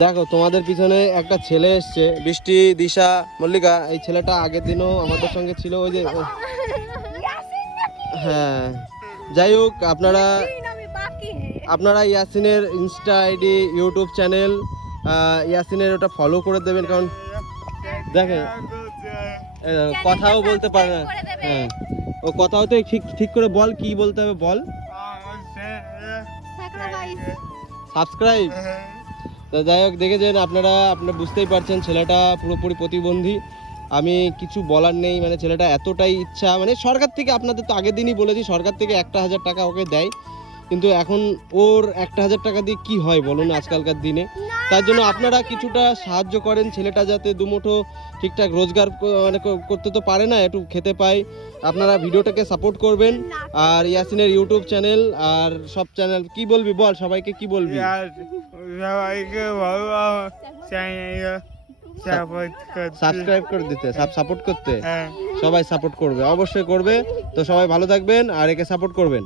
দেখো তোমাদের পিছনে একটা ছেলে এসছে, বৃষ্টি, দিশা, মল্লিকা। এই ছেলেটা আগের দিনও আমাদের সঙ্গে ছিল, ওই যে। হ্যাঁ, যাই হোক, আপনারা ইয়াসিনের ইনস্টা আইডি, ইউটিউব চ্যানেল, ইয়াসিনের ওটা ফলো করে দেবেন, কারণ দেখেন কথাও বলতে পারে না। হ্যাঁ, ও কথাও তো ঠিক ঠিক করে বল, কি বলতে হবে বল। সাবস্ক্রাইব। তো যাই হোক, দেখেছেন আপনারা বুঝতেই পারছেন ছেলেটা পুরোপুরি প্রতিবন্ধী। আমি কিছু বলার নেই, মানে ছেলেটা এতটাই ইচ্ছা, মানে সরকার থেকে, আপনাদের তো আগের দিনই বলেছি, সরকার থেকে 1,000 টাকা ওকে দেয়, কিন্তু এখন ওর 1,000 টাকা দিয়ে কি হয় বলুন আজকালকার দিনে। তার জন্য আপনারা কিছুটা সাহায্য করেন, ছেলেটা যাতে দুমুঠো ঠিকঠাক রোজগার মানে করতে তো পারে না, একটু খেতে পায়। আপনারা ভিডিওটাকে সাপোর্ট করবেন। আর ইয়াসিনের ইউটিউব চ্যানেল আর সব চ্যানেল, কি বলবি বল, সবাইকে কি বলবি? সবাইকে বলবো সাবস্ক্রাইব করে দিতে, সাপোর্ট করতে। সবাই সাপোর্ট করবে, অবশ্যই করবে। তো সবাই ভালো থাকবেন আর একে সাপোর্ট করবেন।